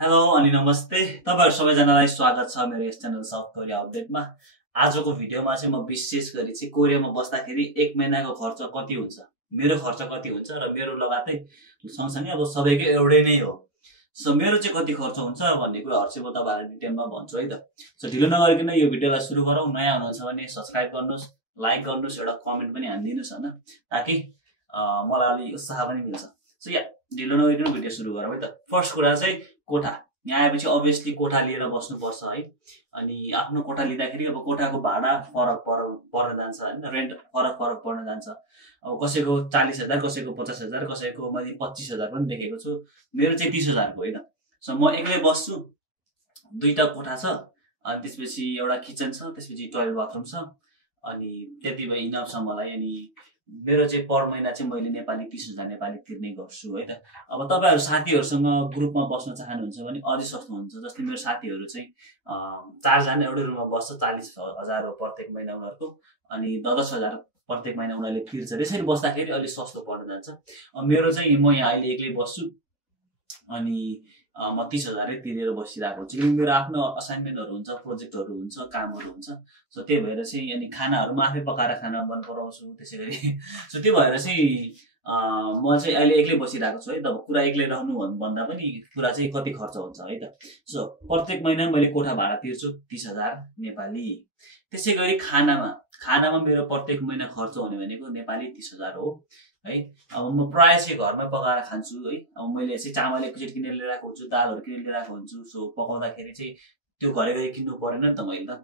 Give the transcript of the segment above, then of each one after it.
Hello अनि नमस्ते तपाईहरु सबैजनालाई स्वागत छ मेरो यस च्यानल साउथ कोरिया अपडेटमा। आजको भिडियोमा चाहिँ म विशेष गरी चाहिँ कोरियामा बस्दाखेरि एक महिनाको खर्च कति हुन्छ, मेरो खर्च कति हुन्छ र मेरो लगातै सँगसँगै अब सबैको एउटै नै हो। सो मेरो चाहिँ कति खर्च हुन्छ भन्ने कुराहरु चाहिँ म तपाईहरुलाई डिटेलमा भन्छु है त। सो ढिलो नगरिकन यो भिडियोलाई सुरु गरौँ। नयाँ हुनुहुन्छ भने सब्स्क्राइब गर्नुस्, लाइक गर्नुस्, एउटा कमेन्ट पनि हान्दिनुस् हैन, ताकि मलाई अलि उत्साह पनि मिल्छ। सो या ढिलो नगरिकन भिडियो सुरु गरौँ है त। फर्स्ट कुरा चाहिँ कोठा। यहाँ आएपछि अभियसली कोठा लिएर बस्नुपर्छ है। अनि आफ्नो कोठा लिँदाखेरि अब कोठाको भाडा फरक पर्न जान्छ हैन, रेन्ट फरक पर्न जान्छ। अब कसैको 40,000, कसैको 50,000, कसैको मैले 25,000 पनि देखेको छु। मेरो चाहिँ 30,000 को हैन। सो म एक्लै बस्छु, दुईटा कोठा छ, अनि त्यसपछि एउटा किचन छ, त्यसपछि टोयलेट बाथरुम छ, अनि त्यति भए इनफ छ मलाई। अनि मेरो चाहिँ पर महिना चाहिँ मैले नेपाली 30,000 नेपाली तिर्ने गर्छु है त। अब तपाईहरु साथीहरुसँग ग्रुपमा बस्न चाहनुहुन्छ भने अझै सस्तो हुन्छ। जस्तै मेरो साथीहरु चाहिँ 4 जना एउटै रुममा बस्छ, 40,000 हो प्रत्येक महिना उनीहरुको, अनि 10,000 प्रत्येक महिना उनीहरुले तिर्छ। त्यसरी बस्दाखेरि अलि सस्तो पर्न जान्छ। मेरो चाहिँ म यहाँ अहिले एक्लै बस्छु, अनि म 30,000 तिरेर बसिरहेको हुन्छु। किनकि मेरो आफ्नो असाइनमेन्टहरु हुन्छ, प्रोजेक्टहरु हुन्छ, कामहरु हुन्छ। सो त्यही भएर चाहिँ अनि खानाहरु म आफै पकाएर खान मन पराउँछु त्यसैगरी। सो त्यो भएर चाहिँ म चाहिँ अहिले एक्लै बसिरहेको छु है त। पुरा एक्लै रहनु भन्दा पनि पुरा चाहिँ कति खर्च हुन्छ है त। सो प्रत्येक महिना मैले कोठा भाडा तिर्छु 30,000 नेपाली। त्यसैगरी खानामा मेरो प्रत्येक महिना खर्च हुने भनेको नेपाली 30,000 हो है। अब म प्रायः चाहिँ घरमै पकाएर खान्छु है। अब मैले चाहिँ चामल एकैचोटि किनेर लिएर आएको हुन्छु, दालहरु किनेर लिएर आएको हुन्छु। सो पकाउँदाखेरि चाहिँ त्यो घरै किन्नु परेन नि त मैले त।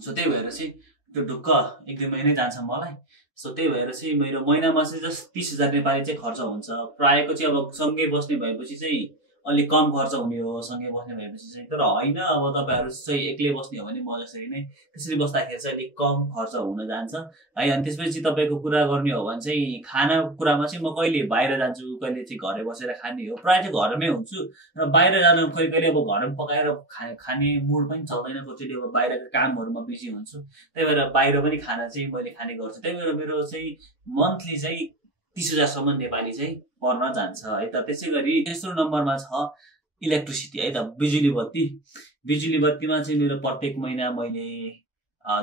सो त्यही भएर चाहिँ त्यो ढुक्क 1-2 महिनै जान्छ मलाई। सो त्यही भएर चाहिँ मेरो महिनामा चाहिँ जस्ट 30,000 नेपाली चाहिँ खर्च हुन्छ। प्रायको चाहिँ अब सँगै बस्ने भएपछि चाहिँ अलि कम खर्च हुने हो, सँगै बस्ने भएपछि चाहिँ। तर हैन, अब तपाईहरु चाहिँ एक्लै बस्ने हो भने म जसरी नै त्यसरी बस्दाखेरि चाहिँ अलि कम खर्च हुन जान्छ है। अनि त्यसपछि तपाईको कुरा गर्ने हो भने चाहिँ खाना कुरामा चाहिँ म कहिले बाहिर जान्छु, कहिले चाहिँ घरै बसेर खाने हो। प्राय चाहिँ घरमै हुन्छु र बाहिर जान कहिले अब घरमा पकाएर खाने मुड पनि चल्दैन। कतिले अब बाहिरको कामहरुमा बिजी हुन्छु, त्यही भएर बाहिर पनि खाना चाहिँ मैले खाने गर्छु। त्यही भएर मेरो चाहिँ मन्थली चाहिँ 30,000 सम्म नेपाली चाहिँ पर्न जान्छ है त। त्यसैगरी तेस्रो नम्बरमा छ इलेक्ट्रिसिटी है त, बिजुली बत्ती। बिजुली बत्तीमा चाहिँ मेरो प्रत्येक महिना मैले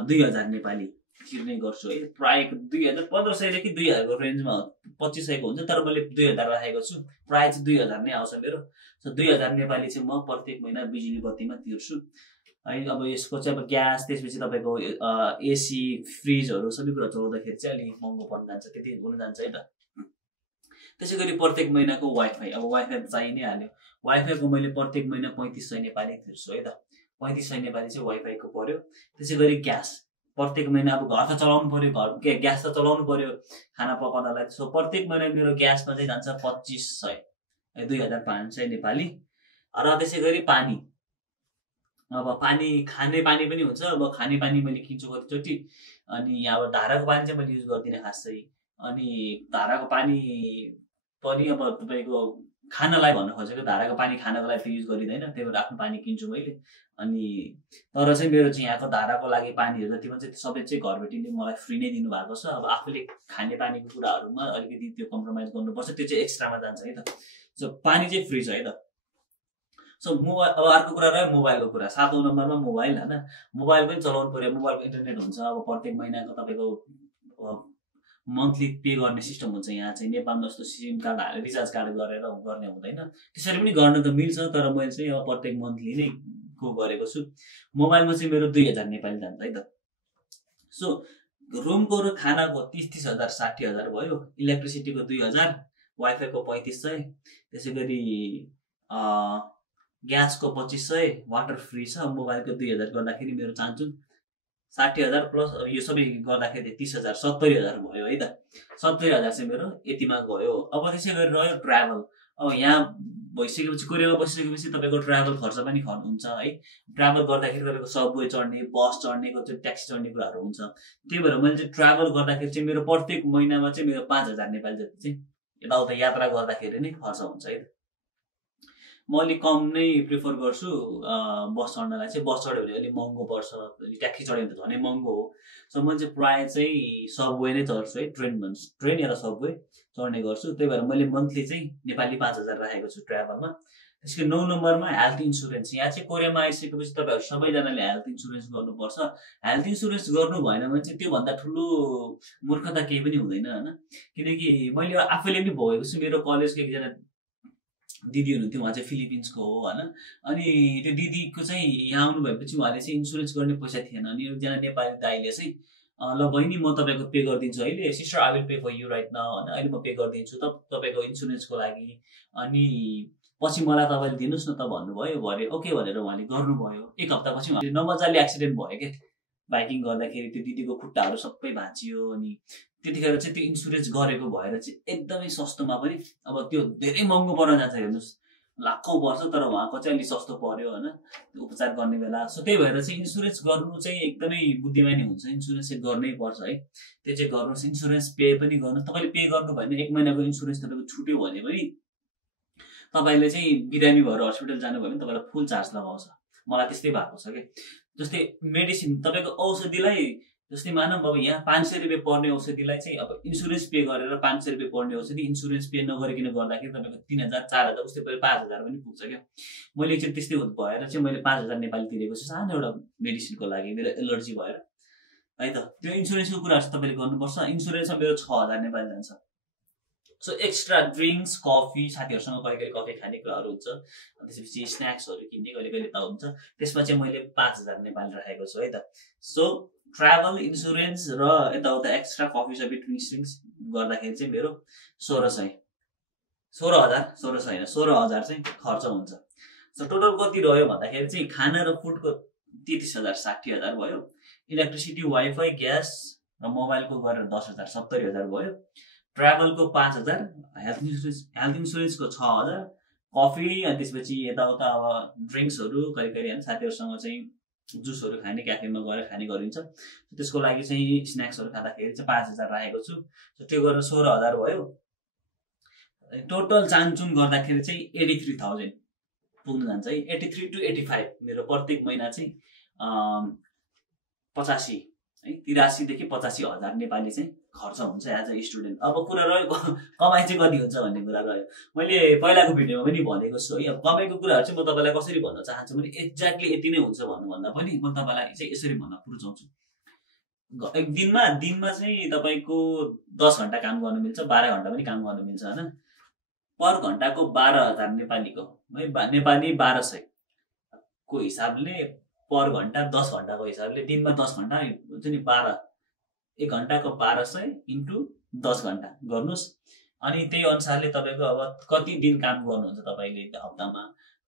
2,000 नेपाली तिर्ने गर्छु है। प्राय 2,000, 1,500 कि 2,000 को रेन्जमा 2,500 को हुन्छ, तर मैले 2,000 राखेको छु। प्राय चाहिँ 2,000 नै आउँछ मेरो। सो 2,000 नेपाली चाहिँ म प्रत्येक महिना बिजुली बत्तीमा तिर्छु है। अब यसको चाहिँ अब ग्यास, त्यसपछि तपाईको एसी, फ्रिजहरु सबै कुरा चलाउँदाखेरि चाहिँ अलि महँगो पर्न जान्छ, त्यति हुन जान्छ है त। त्यसैगरी प्रत्येक महिनाको वाइफाई, अब वाइफाई चाहिँ नै हाल्यो। वाइफाईको मैले प्रत्येक महिना 3,500 नेपाली तिर्छु है त। 3,500 नेपाली चाहिँ वाइफाईको पर्यो। त्यसैगरी ग्यास प्रत्येक महिना, अब घर त चलाउनु पर्यो, ग्यास त चलाउनु पर्यो खाना पकाउनलाई। सो प्रत्येक महिना मेरो ग्यासमा चाहिँ जान्छ 2,500 है, 2,500 नेपाली। र त्यसैगरी पानी, अब पानी खाने पानी पनि हुन्छ। अब खाने पानी मैले किन्छु कतिचोटि, अनि अब धाराको पानी चाहिँ मैले युज गर्दिनँ खासै। अनि धाराको पानी पनि अब तपाईको खानालाई भन्न खोजेको, धाराको पानी खानको लागि त युज गरिदैन, त्यही भएर आफ्नो पानी किन्छु मैले। अनि तर चाहिँ मेरो चाहिँ यहाँको धाराको लागि पानीहरु जति पनि सबै चाहिँ घरबेटीले मलाई फ्री नै दिनु भएको छ। अब आफूले खाने पानीको कुराहरुमा अलिकति त्यो कम्प्रोमाइज गर्नुपर्छ, त्यो चाहिँ एक्स्ट्रामा जान्छ है त। सो पानी चाहिँ फ्री छ है त। सो मोबाइल, अब अर्को कुरा रह्यो मोबाइलको कुरा। 7औं नम्बरमा मोबाइल हैन। मोबाइल पनि चलाउनु पर्यो, मोबाइलको इन्टरनेट हुन्छ। अब प्रत्येक महिनाको तपाईको मन्थली पे गर्ने सिस्टम हुन्छ यहाँ चाहिँ। नेपालमा जस्तो सिम कार्ड हालेर रिचार्ज कार्ड गरेर गर्ने हुँदैन। त्यसरी पनि गर्न त मिल्छ, तर मैले चाहिँ अब प्रत्येक मन्थली नै को गरेको छु। मोबाइलमा चाहिँ मेरो 2,000 नेपाली जान्छ है त। सो रुमको र खानाको 30,000 60,000 भयो। इलेक्ट्रिसिटीको 2,000, वाइफाईको 3,500, त्यसैगरी ग्यासको 2,500, वाटर फ्री छ। मोबाइलको 2,000 गर्दाखेरि मेरो चान्चु 60,000 प्लस यो सबै गर्दाखेरि 30,000, 70,000 भयो है त। 70,000 चाहिँ मेरो यतिमा गयो। अब त्यसैगरी रह्यो ट्राभल। अब यहाँ भइसकेपछि, कोरियामा बसिसकेपछि तपाईको ट्राभल खर्च पनि हुन्छ है। ट्राभल गर्दाखेरि तपाईको सबवे चढ्ने, बस चढ्ने, कति ट्याक्सी चढ्ने कुराहरु हुन्छ। त्यही भएर मैले चाहिँ ट्राभल गर्दाखेरि चाहिँ मेरो प्रत्येक महिनामा चाहिँ मेरो 5,000 नेपाली जति चाहिँ यताउता यात्रा गर्दाखेरि नै खर्च हुन्छ है त। म अलि कम नै प्रिफर गर्छु बस चढ्नलाई चाहिँ। बस चढ्यो भने अलि महँगो पर्छ, ट्याक्सी चढ्यो भने त झनै महँगो हो। सो म चाहिँ प्राय चाहिँ सबवे नै चढ्छु है, ट्रेन या त सबवे चढ्ने गर्छु। त्यही भएर मैले मन्थली चाहिँ नेपाली 5,000 राखेको छु ट्राभलमा। त्यसको 9 नम्बरमा हेल्थ इन्सुरेन्स। यहाँ चाहिँ कोरियामा आइसकेपछि तपाईँहरू सबैजनाले हेल्थ इन्सुरेन्स गर्नुपर्छ। हेल्थ इन्सुरेन्स गर्नु भएन भने चाहिँ त्योभन्दा ठुलो मूर्खता केही पनि हुँदैन होइन। किनकि मैले आफैले पनि भोगेको छु। मेरो कलेजको एकजना दिदी हुनुहुन्थ्यो, उहाँ चाहिँ फिलिपिन्सको हो होइन। अनि त्यो दिदीको चाहिँ यहाँ आउनु भएपछि उहाँले चाहिँ इन्सुरेन्स गर्ने पैसा थिएन। अनि एकजना नेपाली दाइले चाहिँ ल बहिनी म तपाईँको पे गरिदिन्छु अहिले, sister I will pay for you right now होइन, अहिले म पे गरिदिन्छु तपाईँको इन्सुरेन्सको लागि, अनि पछि मलाई तपाईँले दिनुहोस् न त भन्नुभयो। भरे ओके भनेर उहाँले गर्नुभयो। एक हप्तापछि उहाँले नमजाले एक्सिडेन्ट भयो क्या बाइकिङ गर्दाखेरि। त्यो दिदीको खुट्टाहरू सबै भाँचियो। अनि त्यतिखेर चाहिँ त्यो इन्सुरेन्स गरेको भएर चाहिँ एकदमै सस्तोमा पनि, अब त्यो धेरै महँगो पर्न जान्छ हेर्नुहोस्, लाखौँ पर्छ, तर उहाँको चाहिँ अलिक सस्तो पर्यो होइन उपचार गर्ने बेला। सो त्यही भएर चाहिँ इन्सुरेन्स गर्नु चाहिँ एकदमै बुद्धिमानी हुन्छ। इन्सुरेन्स चाहिँ गर्नै पर्छ है, त्यो चाहिँ गर्नुहोस्। इन्सुरेन्स पे पनि गर्नुहोस्। तपाईँले पे गर्नु भएन, 1 महिनाको इन्सुरेन्स तपाईँको छुट्यो भने पनि तपाईँले चाहिँ बिरामी भएर हस्पिटल जानुभयो भने तपाईँलाई फुल चार्ज लगाउँछ। मलाई त्यस्तै भएको छ क्या। जस्तै मेडिसिन तपाईँको औषधिलाई, जस्तै मानौँ अब यहाँ 500 रुपियाँ पर्ने औषधिलाई चाहिँ अब इन्सुरेन्स पे गरेर 500 रुपियाँ पर्ने औषधि इन्सुरेन्स पे नगरिकन गर्दाखेरि तपाईँको 3000 4000 उस्तै पहिले 5000 पनि पुग्छ क्या। मैले एकचोटि त्यस्तै भएर चाहिँ मैले 5000 नेपाली तिरेको छु सानो एउटा मेडिसिनको लागि, मेरो एलर्जी भएर है त। त्यो इन्सुरेन्सको कुराहरू चाहिँ तपाईँले गर्नुपर्छ। इन्सुरेन्समा मेरो 6000 नेपाली जान्छ। सो एक्स्ट्रा ड्रिङ्क्स, कफी, साथीहरूसँग कहिले कहिले कफी खाने कुराहरू हुन्छ, त्यसपछि स्न्याक्सहरू किन्ने कहिले कहिले त हुन्छ, त्यसमा चाहिँ मैले 5000 नेपाली राखेको छु है त। सो ट्राभल इन्सुरेन्स र यताउता एक्स्ट्रा कफी सफी ड्रिङ्क्स गर्दाखेरि चाहिँ मेरो 1600 होइन 16000 चाहिँ खर्च हुन्छ। सो टोटल कति रह्यो भन्दाखेरि चाहिँ खाना र फुडको 33000 60000 भयो, इलेक्ट्रिसिटी, वाइफाई, ग्यास र मोबाइलको गरेर 10000 70000 भयो, ट्राभलको 5000, हेल्थ इन्सुरेन्सको 6000, कफी, अनि त्यसपछि यताउता अब ड्रिङ्क्सहरू कहिले कहिले होइन साथीहरूसँग चाहिँ जुसहरू खाने, क्याफेमा गएर खाने गरिन्छ, त्यसको लागि चाहिँ स्न्याक्सहरू खाँदाखेरि चाहिँ 5000 राखेको छु। त्यो गरेर 16000 भयो। टोटल चानचुन गर्दाखेरि चाहिँ 83000 पुग्नु जान्छ है। 83 to 85 मेरो प्रत्येक महिना चाहिँ 85 है 83 देखि 85,000 नेपाली चाहिँ खर्च हुन्छ एज अ स्टुडेन्ट। अब कुरा रह्यो कमाइ चाहिँ कति हुन्छ भन्ने कुरा रह्यो। मैले पहिलाको भिडियोमा पनि भनेको छु है, अब कमाइको कुराहरू चाहिँ म तपाईँलाई कसरी भन्न चाहन्छु भने एक्ज्याक्टली यति नै हुन्छ भन्नुभन्दा पनि म तपाईँलाई चाहिँ यसरी भन्न रुचाउँछु। एक दिनमा चाहिँ तपाईँको 10 घन्टा काम गर्नु मिल्छ, 12 घन्टा पनि काम गर्नु मिल्छ होइन। पर घन्टाको 12,000 नेपालीको है, नेपाली 1200 को हिसाबले पर घन्टा 10 घन्टाको हिसाबले दिनमा 10 घन्टा हुन्छ नि, 12 1 घन्टाको 1200 इन्टु 10 घन्टा गर्नुहोस्। अनि त्यही अनुसारले तपाईँको अब कति दिन काम गर्नुहुन्छ तपाईँले हप्तामा,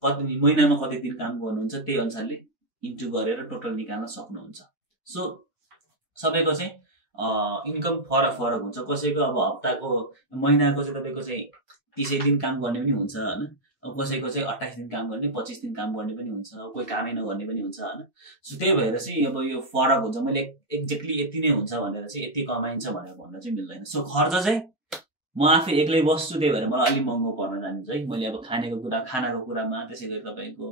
कति महिनामा कति दिन काम गर्नुहुन्छ, त्यही अनुसारले इन्टु गरेर टोटल निकाल्न सक्नुहुन्छ। सो सबैको चाहिँ इन्कम फरक फरक हुन्छ। कसैको अब हप्ताको महिनाको चाहिँ तपाईँको चाहिँ 30 दिन काम गर्ने पनि हुन्छ होइन, अब कसैको चाहिँ 28 दिन काम गर्ने, 25 दिन काम गर्ने पनि हुन्छ, कोही कामै नगर्ने पनि हुन्छ होइन। सो त्यही भएर चाहिँ अब यो फरक हुन्छ। मैले एक्ज्याक्टली यति नै हुन्छ भनेर चाहिँ यति कमाइन्छ भनेर भन्न चाहिँ मिल्दैन। सो खर्च चाहिँ म आफै एक्लै बस्छु, त्यही भएर मलाई अलिक महँगो पर्न जान्छ है। मैले अब खानाको कुरामा, त्यसै गरी तपाईँको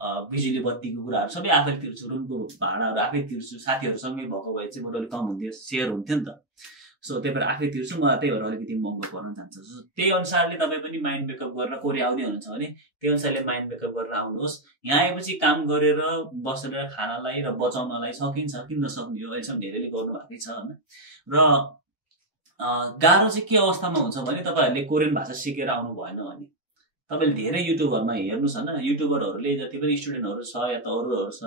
बिजुली बत्तीको कुराहरू सबै आफै तिर्छु, रुमको भाडाहरू आफै तिर्छु। साथीहरूसँगै भएको भए चाहिँ बरु अलिक कम हुन्थ्यो, सेयर हुन्थ्यो नि त। सो त्यही भएर आफै तिर्छु, मलाई त्यही भएर अलिकति महँगो पर्न जान्छ। सो त्यही अनुसारले तपाईँ पनि माइन्ड मेकअप गरेर कोरिया आउँदै हुनुहुन्छ भने त्यही अनुसारले माइन्ड मेकअप गरेर आउनुहोस्। यहाँ आएपछि काम गरेर बसेर खानालाई र बचाउनलाई सकिन्छ, किन नसक्ने हो, अहिलेसम्म धेरैले गर्नुभएकै छ होइन। र गाह्रो चाहिँ के अवस्थामा हुन्छ भने तपाईँहरूले कोरियन भाषा सिकेर आउनु भएन भने तपाईँले धेरै युट्युबहरूमा हेर्नुहोस् होइन, युट्युबरहरूले जति पनि स्टुडेन्टहरू छ या त अरूहरू छ,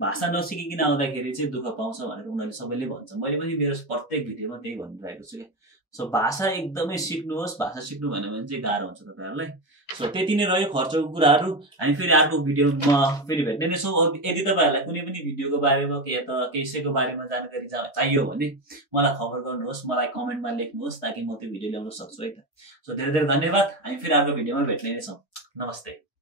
भाषा नसिकिकन आउँदाखेरि चाहिँ दुःख पाउँछ भनेर उनीहरूले सबैले भन्छ। मैले पनि मेरो प्रत्येक भिडियोमा त्यही भनिरहेको छु क्या। सो भाषा एकदमै सिक्नुहोस्, भाषा सिक्नु भएन भने चाहिँ गाह्रो हुन्छ तपाईँहरूलाई। सो त्यति नै रह्यो खर्चको कुराहरू। हामी फेरि अर्को भिडियोमा फेरि भेट्ने नै छौँ। यदि तपाईँहरूलाई कुनै पनि भिडियोको बारेमा या त केहीको बारेमा जानकारी चाहियो भने मलाई खबर गर्नुहोस्, मलाई कमेन्टमा लेख्नुहोस्, ताकि म त्यो भिडियो ल्याउन सक्छु है त। सो धेरै धेरै धन्यवाद। हामी फेरि अर्को भिडियोमा भेट्ने नै छौँ। नमस्ते।